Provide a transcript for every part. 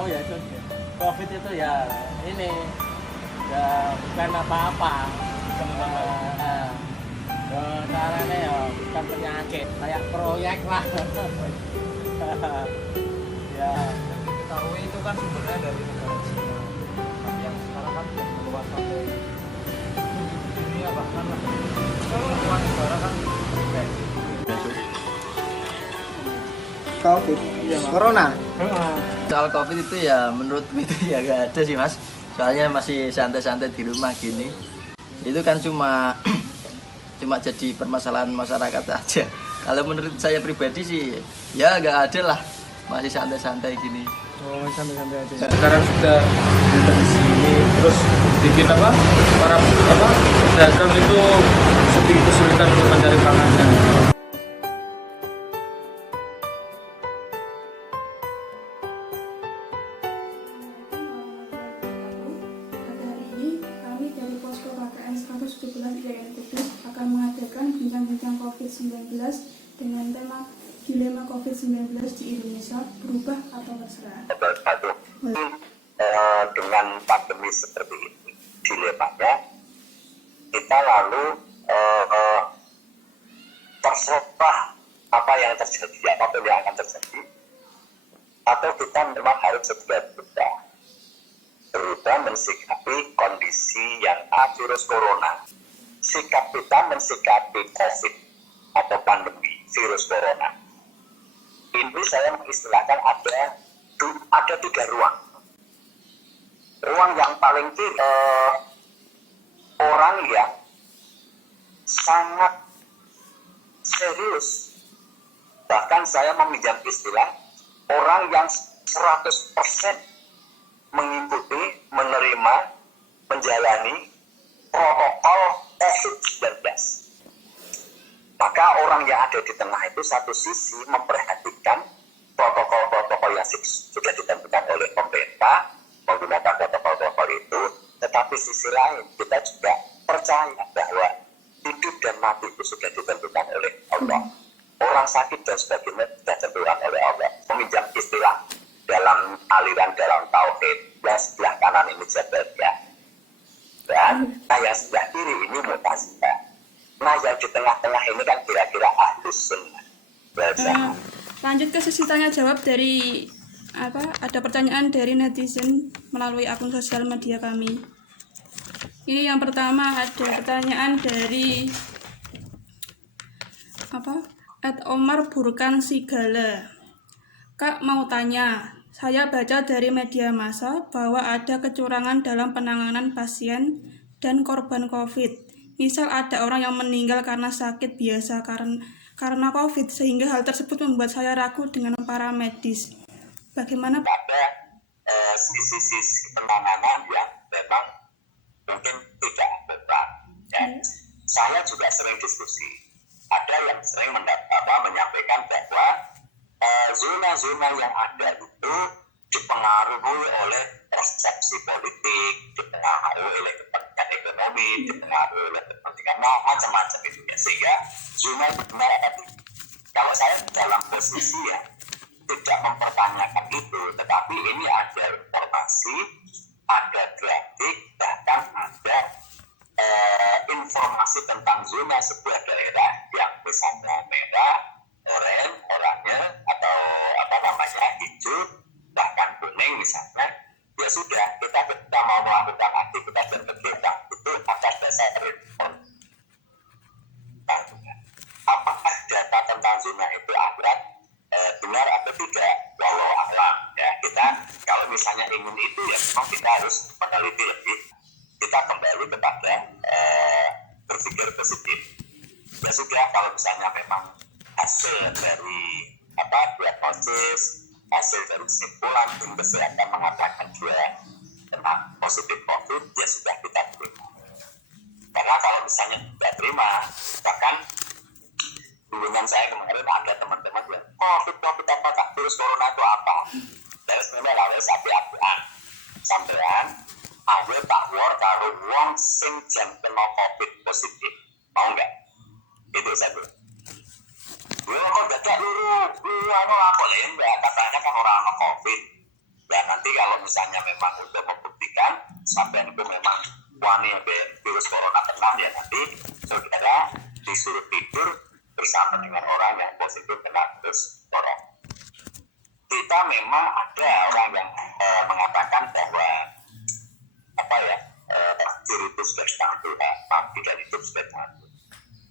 tahu ya itu COVID itu ya ini ya bukan apa-apa. Caranya ya bukan penyakit, kayak proyek lah. Ya. Tahu itu kan sumbernya dari negara Cina. Tapi yang sekarang kan sudah keluar sampai dunia bahkan lah. Semua negara kan kayak COVID, corona. Soal COVID itu ya menurutku itu ya gak ada sih mas. Soalnya masih santai-santai di rumah gini. Itu kan cuma jadi permasalahan masyarakat aja. Kalau menurut saya pribadi sih ya gak ada lah. Masih santai-santai gini. Oh, santai-santai aja. sekarang sudah ada di sini terus bikin para pedagang itu sedikit kesulitan untuk mencari pangannya. Pada hari ini, kami dari Posko KKN 117 IAIN Kudus akan mengadakan bincang-bincang COVID-19 dengan tema Dilema COVID-19 di Indonesia, berubah atau terserah. Dengan pandemi seperti ini, dilemanya kita lalu terserah apa yang terjadi, apapun yang akan terjadi, atau kita memang harus segera berubah mensikapi kondisi yang virus corona. Sikap kita mensikapi COVID atau pandemi virus corona. Ini saya mengistilahkan ada 3 ruang. Ruang yang paling kiri, orang yang sangat serius. Bahkan saya meminjam istilah orang yang 100% mengikuti, menerima, menjalani protokol COVID-19. Maka orang yang ada di tengah itu satu sisi memperhatikan protokol-protokol yang sudah ditentukan oleh pemerintah, menggunakan protokol-protokol itu, tetapi sisi lain kita juga percaya bahwa hidup dan mati itu sudah ditentukan oleh Allah. Orang sakit dan sebagainya sudah ditentukan oleh Allah. Meminjam istilah dalam aliran dalam tauhid, yang sebelah kanan ini jabariyah, dan yang sebelah kiri ini mu'tazilah. Nah, yang di tengah-tengah ini kan kira-kira ahlus sunnah. Lanjut ke sesi tanya jawab dari ada pertanyaan dari netizen melalui akun sosial media kami. Ini yang pertama ada pertanyaan dari @Omar Burkan Sigala. Kak mau tanya, saya baca dari media massa bahwa ada kecurangan dalam penanganan pasien dan korban COVID. Misal ada orang yang meninggal karena sakit biasa karena COVID, sehingga hal tersebut membuat saya ragu dengan para medis. Bagaimana? Ada sisi-sisi penanganan yang memang mungkin tidak benar. Ya. Saya juga sering diskusi. Ada yang sering menyampaikan bahwa zona-zona yang ada itu dipengaruhi oleh persepsi politik, dipengaruhi oleh kepentingan ekonomi, dipengaruhi oleh kepentingan macam-macam itu ya. Sehingga zona itu benar atau tidak. Kalau saya dalam posisi ya tidak mempertanyakan itu, tetapi ini ada informasi, ada grafik, bahkan ada informasi tentang zona sebuah daerah yang misalnya merah, oranye atau hijau, bahkan kuning misalnya. Ya sudah, kita mau melakukan aktivitas dan kegiatan itu atas dasar informasi. Apakah data tentang zona itu akurat, benar atau tidak? Walau alam ya, kita kalau misalnya ingin itu ya memang kita harus meneliti lebih. Kita kembali kepada berpikir positif. Ya sudah, kalau misalnya memang hasil dari diagnosis, hasil dari kesimpulan tim kesehatan mengatakan dia kena positif COVID, ya sudah kita terima. Karena kalau misalnya tidak terima, bahkan hubungan saya kemarin ada teman-teman yang COVID apa, virus corona itu apa? Terus sebenarnya lalu sapi-apian sampean ada tak war karo wong sing jam kena COVID positif, mau nggak? Itu satu. Kok dadak luru, apa lah enggak, katanya kan orang COVID. Ya nanti kalau misalnya memang untuk membuktikan sampai itu memang wani virus corona kena, ya nanti saudara disuruh tidur bersama dengan orang yang positif kena virus corona. Kita memang ada orang yang mengatakan bahwa takdir itu sudah ditangguhkan, pagi dan itu sudah ditangguhkan.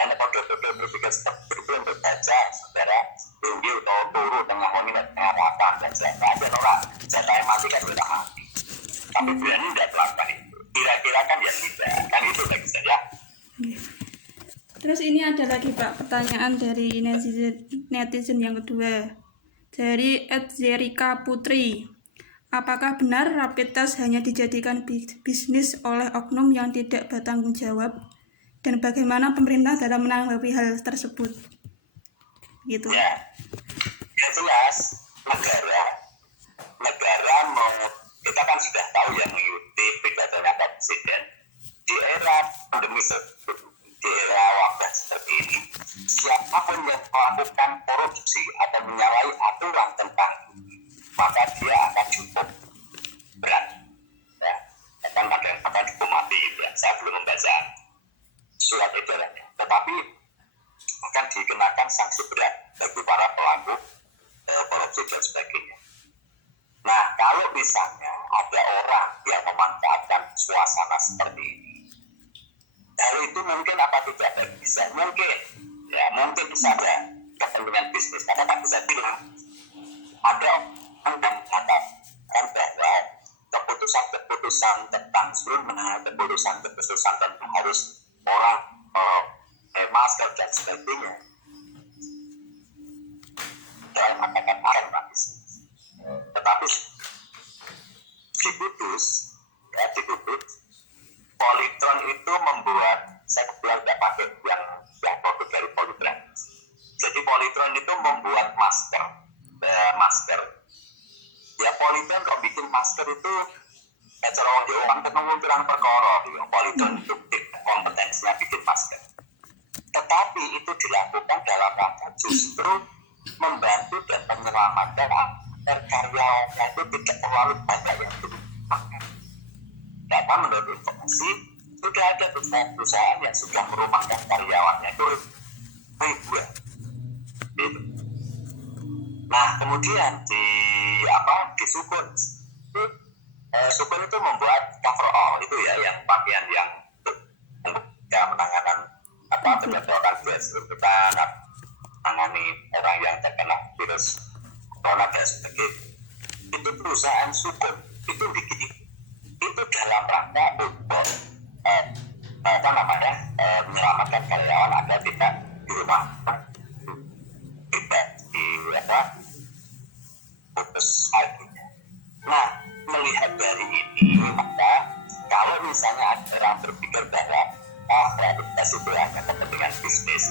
Dan kode-kode berpikir seperti itu yang berbaca saudara tinggi atau turun tengah wangi dan tengah ratan dan sebagainya. Ada orang jatah yang mati kan sudah mati, tapi berani tidak melakukan itu. Kira-kira kan ya tidak, kan itu bagi saya. Terus ini ada lagi Pak pertanyaan dari netizen yang kedua, dari @zerika Putri. Apakah benar rapid test hanya dijadikan bisnis oleh oknum yang tidak bertanggung jawab? Dan bagaimana pemerintah dalam menanggapi hal tersebut? Gitu. Ya, yang jelas negara mau, kita kan sudah tahu yang mengikuti pidatonya Pak Presiden di era pandemi, di era wabah seperti ini, siapapun yang melakukan korupsi atau menyalahi aturan tentang ini, maka dia akan cukup berat, ya, akan cukup mati. Ya. Saya belum membaca surat edarannya, tetapi akan dikenakan sanksi berat bagi para pelaku korupsi dan sebagainya. Nah, kalau misalnya ada orang yang memanfaatkan suasana seperti ini, hal itu mungkin apa tidak bisa, mungkin bisa ada kepentingan bisnis, karena tak bisa bilang ada orang yang mengatakan bahwa keputusan tentang zona, keputusan tentang harus orang masker dan sebagainya, saya mengatakan akan habis. Tetapi di Kudus, Polytron itu membuat, saya kebetulan tidak pakai yang produk dari Polytron. Jadi Polytron itu membuat masker. Ya Polytron kalau bikin masker itu orang Jawa ketemu kurang perkara. Polytron itu kompetensinya bikin masker. Tetapi itu dilakukan dalam rangka justru membantu dan menyelamatkan agar karyawannya itu tidak terlalu banyak yang dirumahkan. Karena menurut informasi sudah ada perusahaan yang sudah merumahkan karyawannya itu ribuan. Gitu. Nah kemudian di Sukun, Sukun itu membuat coverall itu ya, yang pakaian yang penanganan penyemprotan desinfektan, menangani orang yang terkena virus corona dan sebagainya. Itu perusahaan Sukun itu bikin itu dalam rangka untuk menyelamatkan karyawan agar tidak di rumah, tidak putus akhirnya. Nah, melihat dari ini, maka kalau misalnya ada orang berpikir bahwa realitas itu hanya kepentingan bisnis,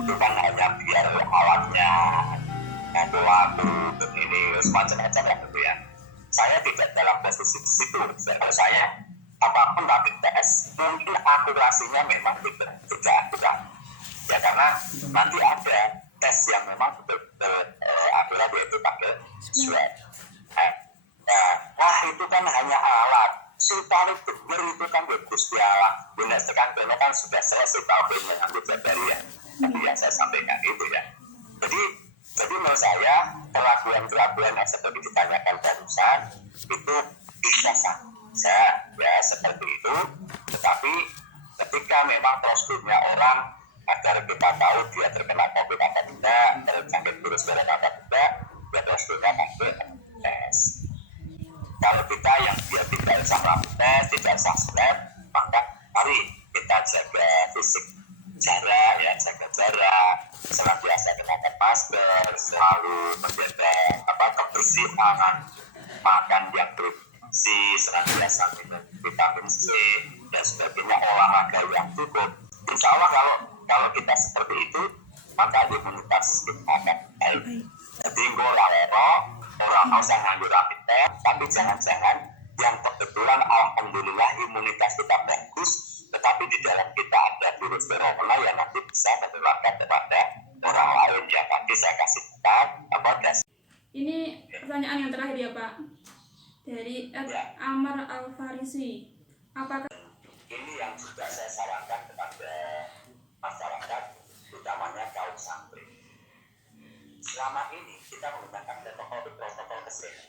itu kan hanya biar alatnya ngaku laku begini semacam-macam ya gitu ya. Saya tidak dalam posisi situ. Saya apapun rapid test mungkin akurasinya memang tidak akurat ya, karena nanti ada tes yang memang betul-betul akurat, yaitu pakai swab. Nah itu kan hanya alat. Si paling benar itu kan Gusti Allah. Benar sekarang kan sudah selesai tahunnya ambil jabari ya. Tapi yang saya sampaikan itu ya. Jadi menurut saya keraguan-keraguan yang seperti ditanyakan barusan itu bisa saja ya seperti itu. Tetapi ketika memang prosedurnya orang agar kita tahu dia terkena COVID atau tidak, terjangkit virus corona atau tidak, ya prosedurnya pakai tes. Kalau kita yang dia tidak usah rapid test, tidak usah swab, maka mari kita jaga fisik, jarak, senantiasa gunakan masker, selalu menjaga kebersihan, makan yang bergizi, senantiasa minum vitamin C dan sebagainya, olahraga yang cukup. Insya Allah kalau kita seperti itu, maka imunitas kita akan baik. Jadi orang usah ngambil rapid test, tapi jangan-jangan yang kebetulan alhamdulillah imunitas kita bagus, tetapi di dalam kita ada virus corona yang nanti bisa menularkan kepada orang lain. Yang nanti saya kasih tahu Ini pertanyaan yang terakhir ya Pak. sehat.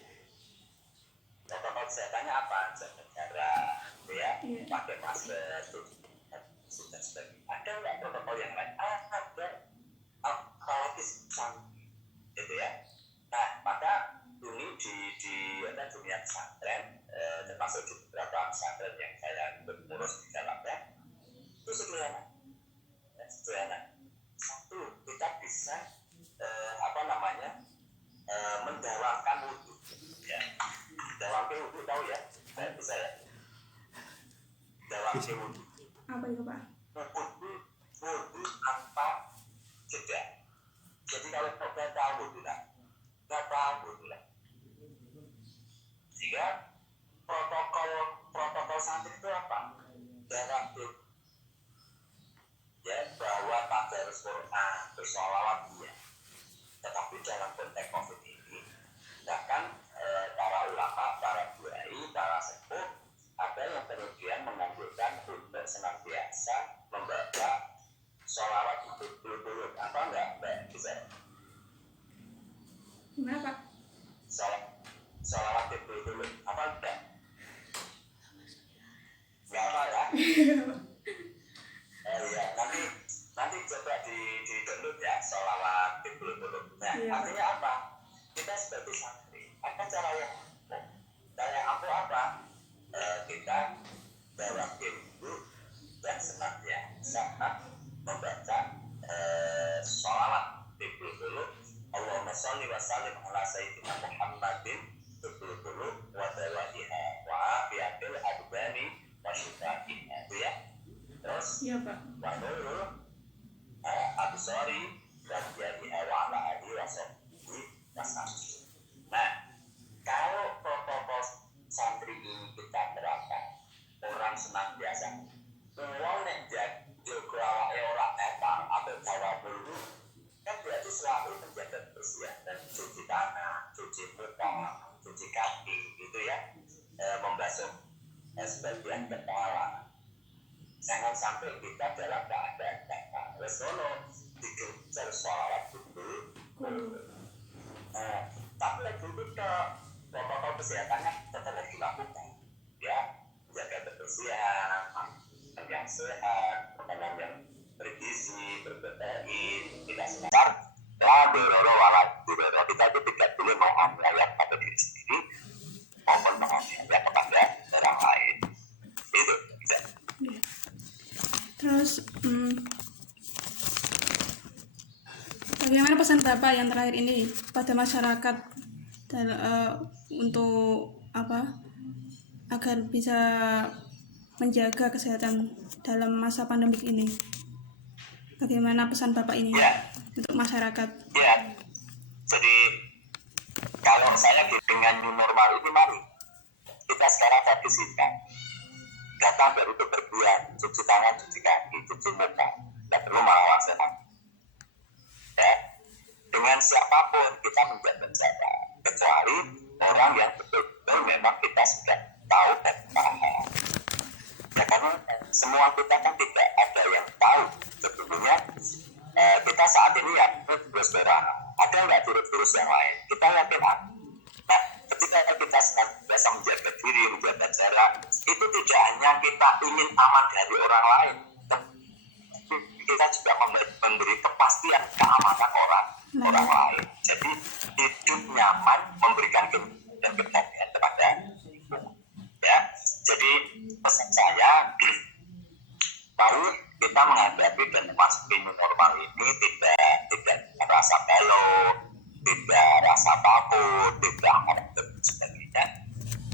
Protokol kesehatannya apa? Jaga jarak, ya, pakai masker, sudah sebagainya. Ada nggak protokol yang lain? Ada, apalagi canggih, gitu ya. Nah, maka ini di dunia pesantren, termasuk di beberapa pesantren yang saya berurus di dalamnya, itu sederhana. Satu, kita bisa mendawakan wudhu, ya. Dawakan wudhu tahu ya? Saya bisa ya. Dawakan wudhu. Apa itu Pak? Wudhu tanpa jeda. Jadi kalau kita tahu wudhu lah, jika protokol santri itu apa? Dalam ya, bahwa tadarus Quran, bersolawat ya. Tetapi dalam konteks COVID ini, bahkan para ulama, para kiai, para sepuh, ada yang kemudian menganjurkan untuk senantiasa membaca sholawat itu dulu. Apa enggak bisa? Gimana Pak? Sholawat itu dulu. Apa enggak? Enggak apa ya? Ya, nanti coba di download ya, sholawat itu dulu. Nah, artinya apa? Kita sebagai santri, apa cara yang ampuh apa? Kita dalam dulu dan senantiasa membaca sholawat dulu. Allahumma sholli wa sallim ala sayyidina Muhammadin dulu wa dawaiha wa afiatil adbani wa syufa'iha. Itu ya. Terus Pak. wa nurul absari dan jadiha wa ala alihi wa sahbihi wasallam. Nah, kalau protokol santri ini kita terapkan, orang senantiasa uang nek jaga awake ora netang atau jawa dulu, kan berarti selalu menjaga kebersihan dan cuci tangan, cuci muka, cuci kaki, gitu ya, membasuh sebagian kepala. Jangan sampai kita dalam keadaan netang. Resono dikejar sholawat dulu. Tapi lagi ke protokol kesehatannya tetap harus dilakukan, ya, jaga kebersihan, yang sehat, makanan yang bergizi, berprotein, tidak sebentar. Kita itu tidak boleh menganiaya pada diri sendiri maupun menganiaya kepada orang lain. Itu tidak. Terus bagaimana pesan Bapak yang terakhir ini pada masyarakat untuk agar bisa menjaga kesehatan dalam masa pandemik ini? Bagaimana pesan Bapak ini untuk masyarakat? Ya, jadi kalau saya dengan new normal ini, mari kita sekarang tradisikan. Datang dari bepergian, cuci tangan, cuci kaki, cuci muka, tidak perlu merawat sehat. Ya, dengan siapapun kita menjaga jarak, kecuali orang yang betul-betul memang kita sudah tahu dan paham. Ya, karena semua kita kan tidak ada yang tahu sebetulnya. Kita saat ini ya virus corona, ada nggak virus yang lain? Kita yakin ada. Nah, ketika kita biasa menjaga diri, menjaga jarak, itu tidak hanya kita ingin aman dari orang lain, kita juga memberi kepastian keamanan orang lain. Jadi hidup nyaman, memberikan dan kebahagiaan kepada ya. Jadi pesan saya, mari kita menghadapi dan memasuki new normal ini tidak merasa galau, tidak rasa takut, tidak marah dan sebagainya.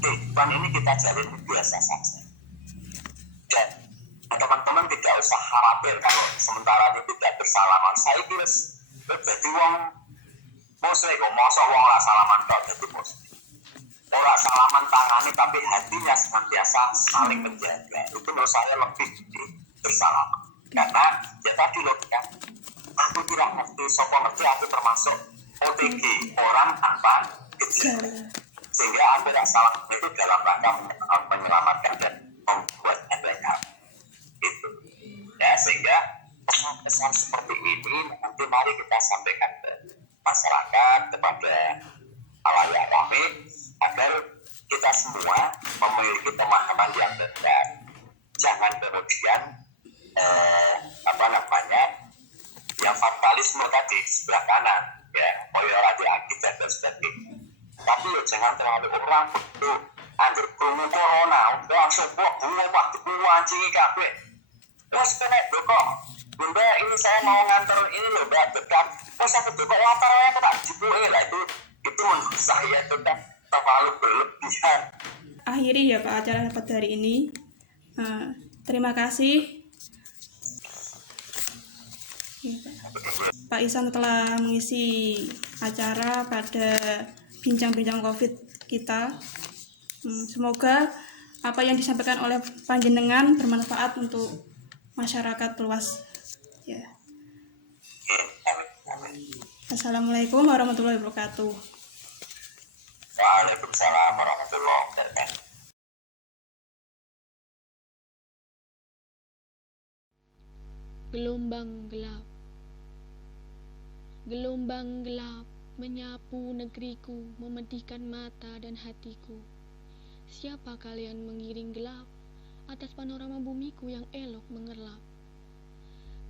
Kehidupan ini kita jalani biasa saja. Dan teman-teman tidak usah khawatir kalau sementara ini tidak bersalaman. Saya kira jadi wong muslim, masa wong ora salaman tok dadi muslim. Ora salaman tangani tapi hatinya senantiasa saling menjaga. Itu menurut saya lebih bersalaman. Karena ya tadi loh kan, aku tidak ngerti, sopo ngerti aku termasuk OTG, orang tanpa gejala. Sehingga aku tidak salah itu dalam rangka menyelamatkan dan membuat mereka itu. Ya, sehingga pesan seperti ini nanti mari kita sampaikan ke masyarakat, kepada halayak ramai dan jangan kemudian yang fatalisme tadi di sebelah kanan, ya, koyorati akibat dan sebagainya. Tapi ya jangan terlalu orang itu anggur krungu corona langsung buang waktu anjing kabeh. Terus kena kok Bunda, ini saya mau nganter ini loh, Mbak, dekat. Terus aku kok latarnya aku tak jibuke lah, itu menurut saya itu kan terlalu berlebihan. Akhiri ya Pak acara pada hari ini. Terima kasih Pak Ihsan telah mengisi acara pada bincang-bincang COVID kita. Semoga apa yang disampaikan oleh panjenengan bermanfaat untuk masyarakat luas. Ya. Assalamualaikum warahmatullahi wabarakatuh. Waalaikumsalam warahmatullahi wabarakatuh. Gelombang gelap. Gelombang gelap menyapu negeriku, memedihkan mata dan hatiku. Siapa kalian mengiring gelap atas panorama bumiku yang elok mengerlap?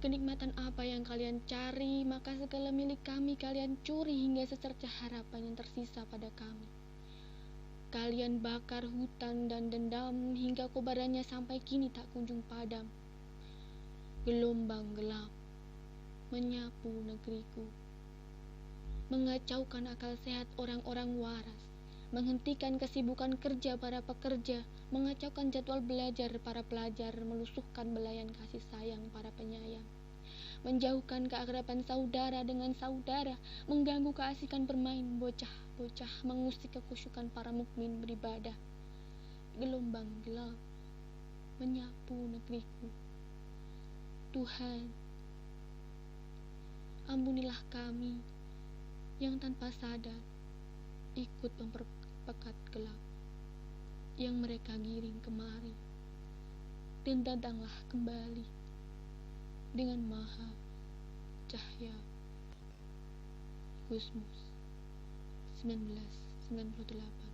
Kenikmatan apa yang kalian cari, maka segala milik kami kalian curi hingga secercah harapan yang tersisa pada kami. Kalian bakar hutan dan dendam hingga kobarannya sampai kini tak kunjung padam. Gelombang gelap menyapu negeriku, mengacaukan akal sehat orang-orang waras, menghentikan kesibukan kerja para pekerja, mengacaukan jadwal belajar para pelajar, melusuhkan belayan kasih sayang para penyayang, menjauhkan keakraban saudara dengan saudara, mengganggu keasikan bermain bocah-bocah, mengusik kekhusyukan para mukmin beribadah. Gelombang gelap menyapu negeriku. Tuhan, ampunilah kami yang tanpa sadar ikut memperpekat gelap yang mereka giring kemari, dan datanglah kembali dengan maha cahaya. Gusmus 1998.